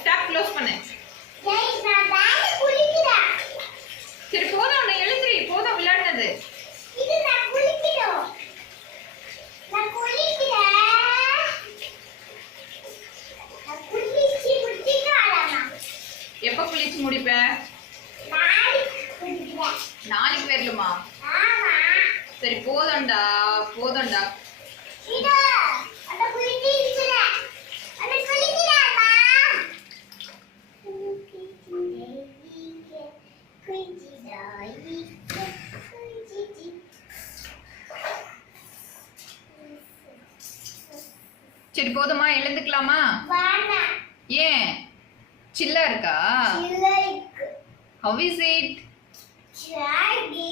Stop close பண்ணு. Guys நான் back குளிக்கிறேன். சரி போதும், உன்னை எழுந்திரி, போதும் விளையாடுனது. இது நான் குளிக்கிறேன். நான் குளிக்கிறேன். நான் குளிச்சி முடிச்சிட்டாளா? எப்ப குளிச்சு முடிப்ப? நாளைக்கு குளிக்கிறேன். நாளைக்கு வரலுமா? ஆமா. சரி போதும்டா, போதும்டா. இதோ அத குளிச்சிட்டேன். அத குளிக்கிறேன்மா. சரி போதுமா, எழுந்துக்கலாமா? வேணாம். ஏன் சில்லா இருக்கா? சில்லைக்கு How is it? சாடி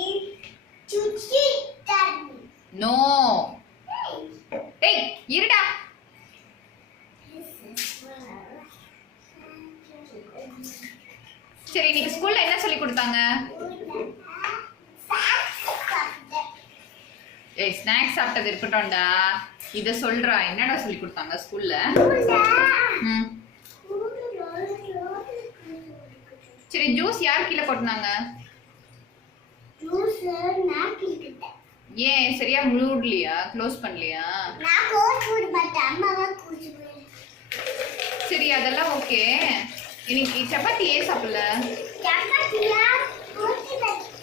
சுச்சிட்டேன். No. ஏய் இருடா. சரி இன்னைக்கு ஸ்கூல்ல என்ன சொல்லி கொடுத்தாங்க? ஏய் ஸ்நாக்ஸ் சாப்பிட்டது இருக்கட்டும்டா. இத சொல்றா, என்னடா சொல்லி கொடுத்தாங்க ஸ்கூல்ல? சரி ஜூஸ் யார் கீழ கொட்டினாங்க? ஜூஸ் நான் கிட்டேன். ஏன் சரியா மூடலையா, க்ளோஸ் பண்ணலையா? நான் கோட் போட மாட்டேன், அம்மாவா குடிச்சு போய். சரி அதெல்லாம் ஓகே. இன்னைக்கு சப்பாத்தி ஏன் சாப்பிடல? சப்பாத்தியா ஊத்தி தரேன்.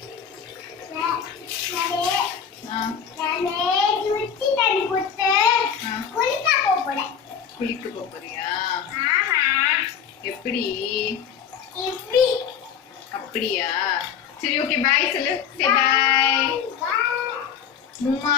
நானே ஊத்தி தண்ணி போட்டு குளிக்க போறேன். குளிக்க போறியா? ஆமா. எப்படி? இப்படி. அப்படியா? சரி ஓகே பாய் சொல்லு. சே பாய். பாய். மும்மா.